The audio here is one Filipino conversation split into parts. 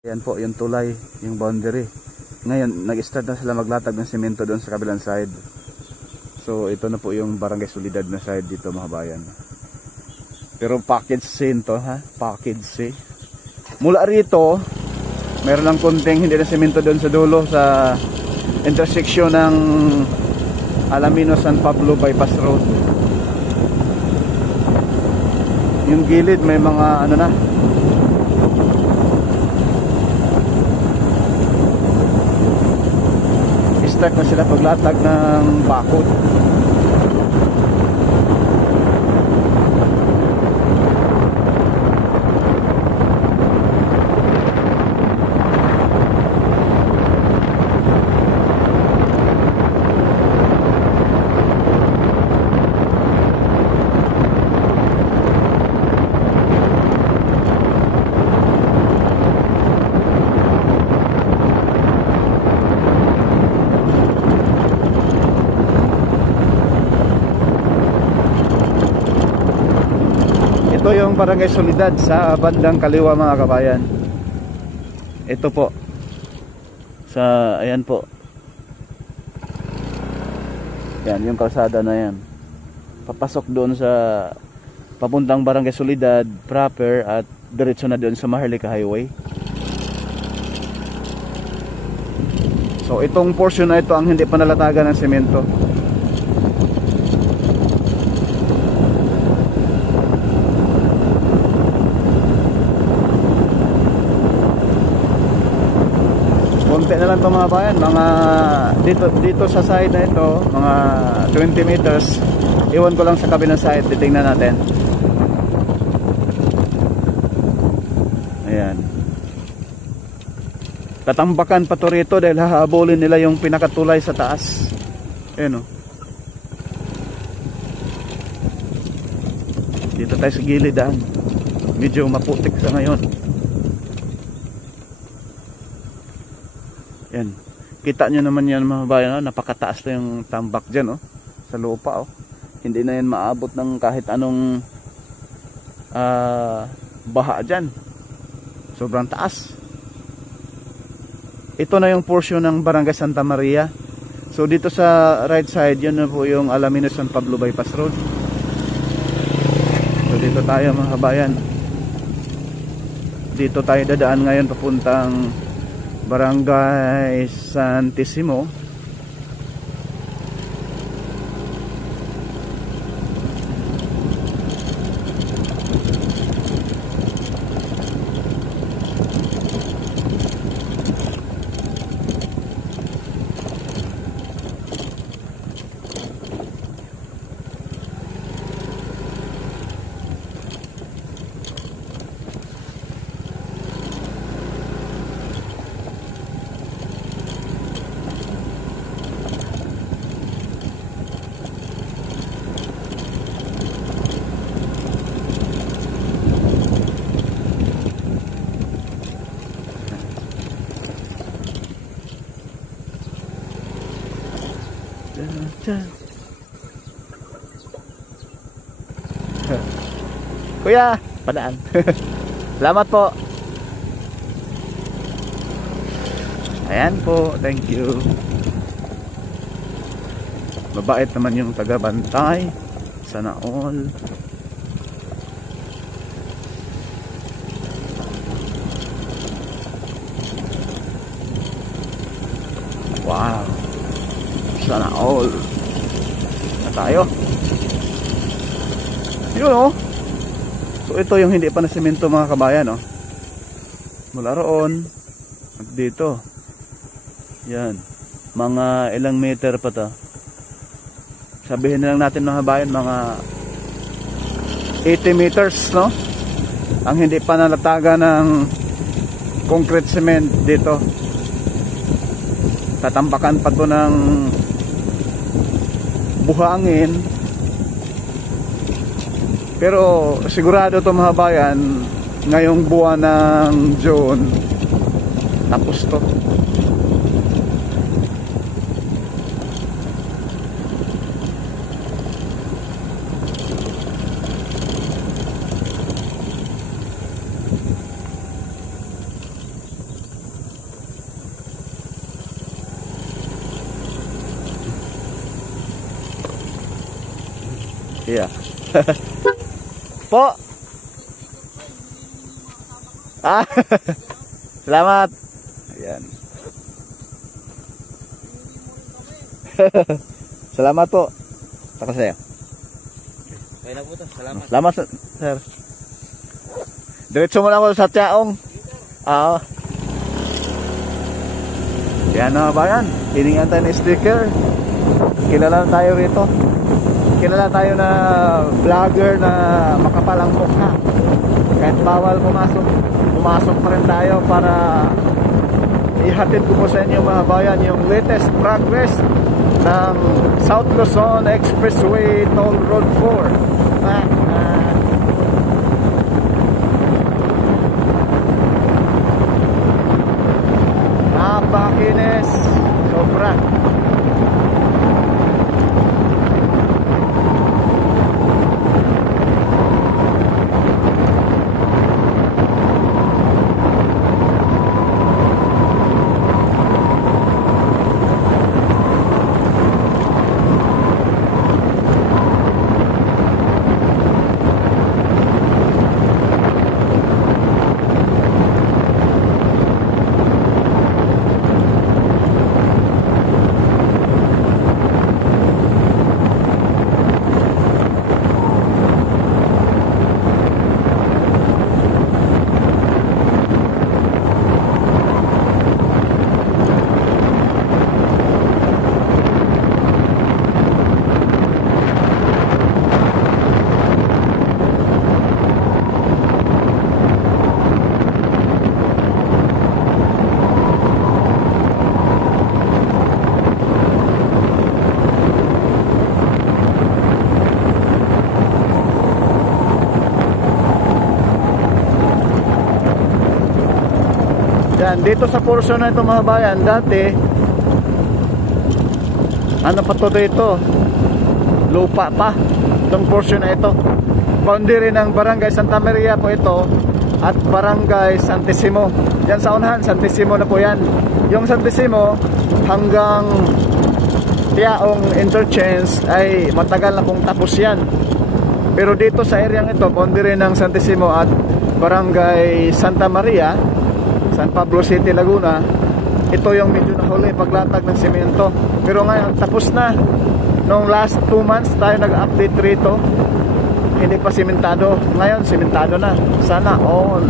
Yan po yung tulay, yung boundary. Ngayon, nag-start na sila maglatag ng semento doon sa kabilang side. So, ito na po yung Barangay Solidad na side dito, mga kabayan. Pero package C ito, ha? Package C. Mula rito, mayroon lang konting hindi na semento doon sa dulo, sa intersection ng Alamino San Pablo Bypass Road. Yung gilid, may mga ano na, start na sila paglatag ng bakod. Ito yung Barangay Solidad sa bandang kaliwa, mga kabayan. Ito po sa, ayan po, yan yung kalsada na yan, papasok doon sa papuntang Barangay Solidad proper at diretso na doon sa Maharlika Highway. So itong portion na ito ang hindi pa nalatagan ng semento. Konti na lang ito, mga bayan, mga dito sa side na ito, mga 20 meters. Iwan ko lang sa kabilang side, titingnan natin. Ayan, tatambakan pa to rito dahil hahabulin nila yung pinakatulay sa taas. Ayan o, dito tayo sa gilid, medyo maputik sa ngayon. Yan, kita nyo naman yan, mga bayan, napakataas na yung tambak dyan sa lupa. Hindi na yan maabot ng kahit anong baha dyan. Sobrang taas. Ito na yung portion ng Barangay Santa Maria. So dito sa right side, yun na po yung Alamino San Pablo Bypass Road. So dito tayo, mga kabayan. Dito tayo dadaan ngayon papuntang Barangay Santissimo. Kuya, padaan. Salamat po. Ayan po, thank you. Mabait naman yung taga-bantay. Sana all. Wow, sana all na tayo. Yun So ito yung hindi pa na semento, mga kabayan, mula roon at dito. Yan, mga ilang meter pa to. Sabihin na lang natin, mga kabayan, mga 80 meters, ang hindi pa nalataga ng concrete cement dito. Tatambakan pa to ng buhangin. Pero sigurado to, mga bayan, ngayong buwan ng June tapos to. Yeah. Po. Ah. Salamat. Ayan. Salamat po. Taka sa'yo. Okay lang po to. Salamat. Salamat, sir. Diretso mo lang ako sa Tiaong. Oo. Yan na bayan. Hiningan tayo ng sticker. Kilala tayo rito. Kilala tayo na vlogger na makapalang mukha. Kahit bawal pumasok, pumasok pa rin tayo para ihatid ko po sa inyo mga bayan yung latest progress ng South Luzon Expressway Toll Road 4. Napakakinis, sobra. Yan, dito sa portion na ito mga bayan, dati ano pa to dito? Lupa pa itong portion na ito. Boundary ng Barangay Santa Maria po ito at Barangay Santissimo. Yan sa unahan, Santissimo na po yan. Yung Santissimo hanggang Tiaong Interchange ay matagal na pong tapos yan. Pero dito sa area ito, boundary ng Santissimo at Barangay Santa Maria, San Pablo City, Laguna, ito yung medyo nahuli paglatag ng semento. Pero ngayon tapos na. Noong last 2 months tayo nag-update rito, hindi pa sementado. Ngayon sementado na. Sana all.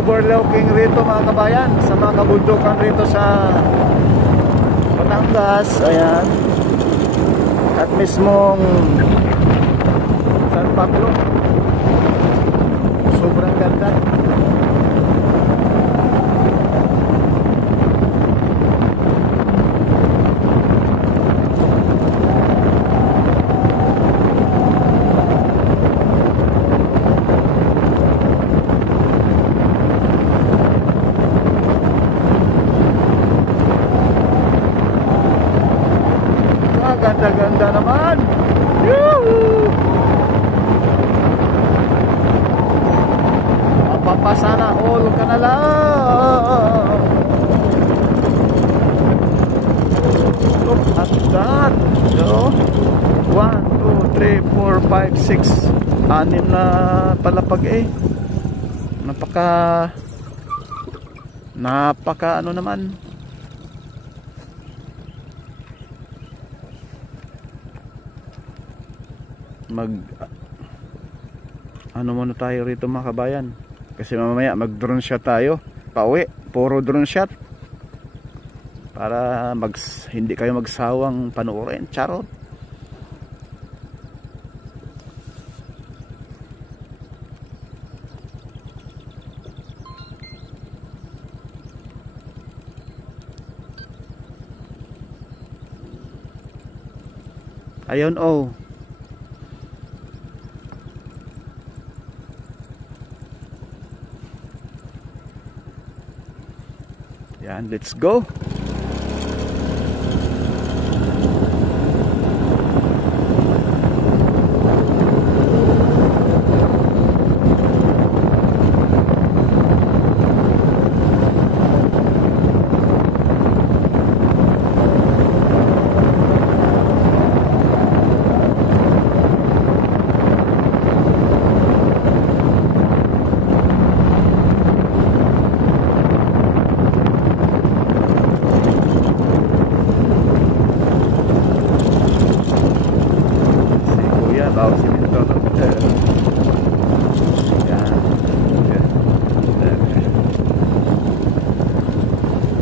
Overlooking rito mga kabayan sa mga kabundukan rito sa Batangas, ayan, at mismong San Pablo. Sobrang ganda. Ganda-ganda naman. Yuhu! Mapapasana all ka na lang. Look at that. So, 1, 2, 3, 4, 5, 6. 6 na palapag eh. Napaka ano naman. ano muna tayo rito mga kabayan, kasi mamaya mag drone shot tayo pauwi, puro drone shot para hindi kayo magsawang panoorin. Charot. Ayun, oh. Yan, let's go.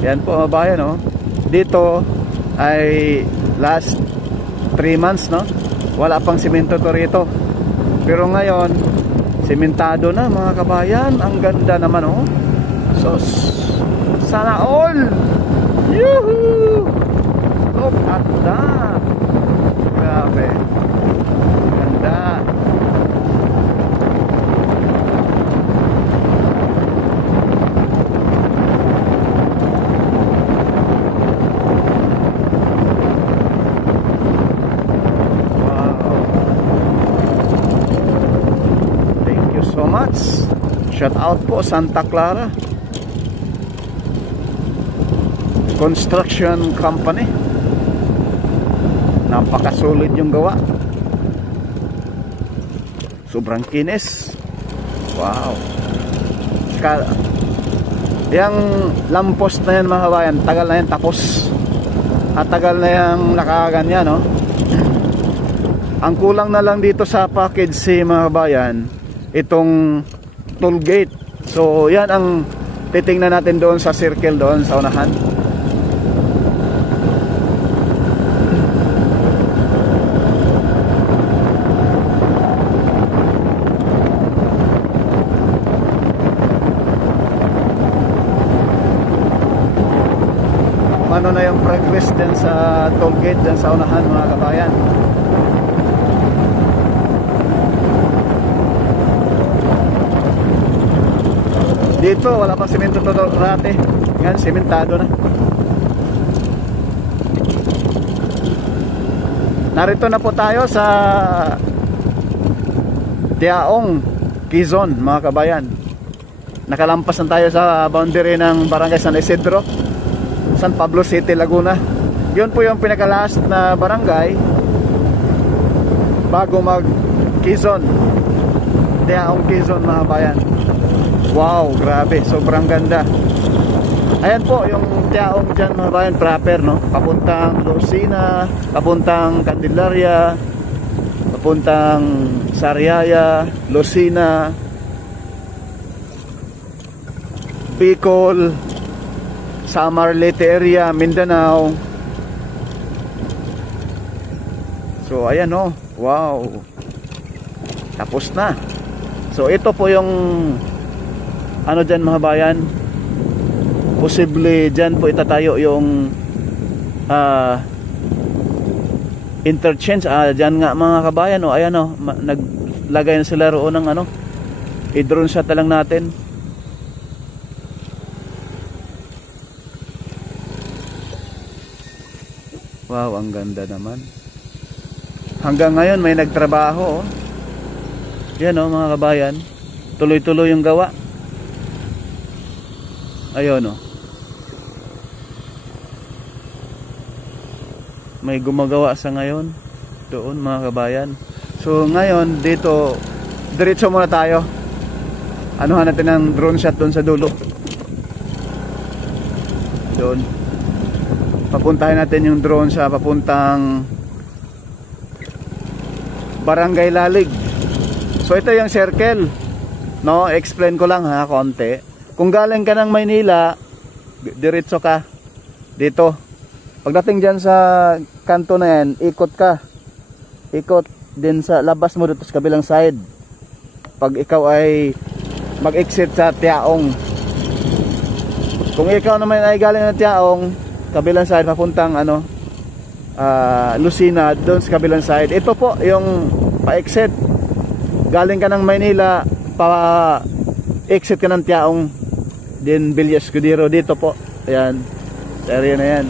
Yan po mga bayan, no? Dito ay last 3 months, no? Wala pang simento to rito. Pero ngayon, simentado na mga kabayan. Ang ganda naman, oh. So, sana all! Yuhuu! Look at that! Grabe. Ganda. Shout out po Santa Clara Construction Company. Napakasulit yung gawa. Sobrang kinis. Wow. Yang lampos na yan mga kabayan, tagal na yan tapos. At tagal na yung nakaganyan, no? Ang kulang na lang dito sa package si mga kabayan, itong toll gate. So yan ang titingnan natin doon sa circle doon sa unahan. Ano na yung progress din sa toll gate dyan sa unahan mga kabayan. Dito wala pang semento to dati. Yan, sementado na. Narito na po tayo sa Tiaong, Quezon mga kabayan. Nakalampas na tayo sa boundary ng Barangay San Isidro, San Pablo City, Laguna. Yun po yung pinaka-last na barangay bago mag Quezon, Tiaong, Quezon mga kabayan. Wow, grabe, sobrang ganda. Ayan po yung Tiaong dyan mga bayan, proper, no? Papuntang Lucena, papuntang Candelaria, papuntang Sariaya, Lucena, Bicol, Samar Leyte area, Mindanao. So ayan, no? Wow, tapos na. So ito po yung ano dyan mga bayan, posible dyan po itatayo yung interchange. Dyan nga mga kabayan, oh, ayan, oh, naglagay na sila roon ng ano, i-drone shot na lang natin. Wow, ang ganda naman. Hanggang ngayon may nagtrabaho, oh. Yan, oh mga kabayan, tuloy-tuloy yung gawa. Ayun, oh. May gumagawa sa ngayon doon mga kabayan. So ngayon dito diretso muna tayo. Anuhan natin ng drone shot doon sa dulo. Doon. Papuntahin natin yung drone sa papuntang Barangay Lalig. So ito yung circle. No, explain ko lang ha, konti. Kung galing ka ng Maynila, diretso ka dito. Pagdating dyan sa kanto na yan, ikot ka. Ikot din sa labas mo dito sa kabilang side. Pag ikaw ay mag-exit sa Tiaong. Kung ikaw naman ay galing ng Tiaong, kabilang side papuntang Lucena, doon sa kabilang side. Ito po yung pa-exit. Galing ka ng Maynila, pa-exit ka ng Tiaong, din Villa Escudero dito po. Ayan, sa area na yan.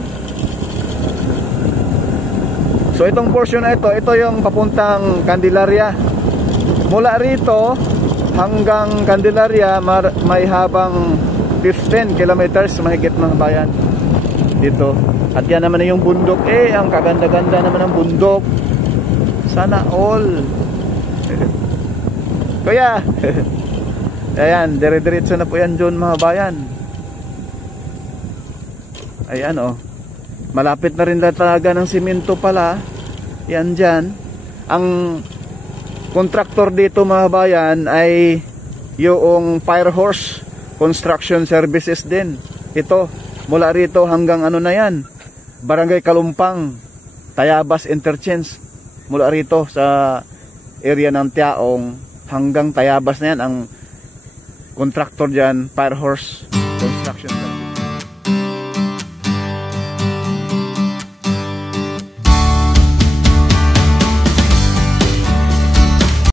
So itong portion na ito yung papuntang Candelaria. Mula rito hanggang Candelaria may habang 15 kilometers mahigit mga bayan dito. At yan naman yung bundok. Ang kaganda-ganda naman ng bundok. Sana all. Kuya. Ayan, dire-diretso na po yan dyan mga bayan. Ayan malapit na rin talaga ng simento pala. Yan dyan. Ang kontraktor dito mga bayan ay yung Firehorse Construction Services din. Ito, mula rito hanggang na yan, Barangay Kalumpang, Tayabas Interchange. Mula rito sa area ng Tiaong hanggang Tayabas na yan, ang kontraktor dyan, Firehorse Construction Services.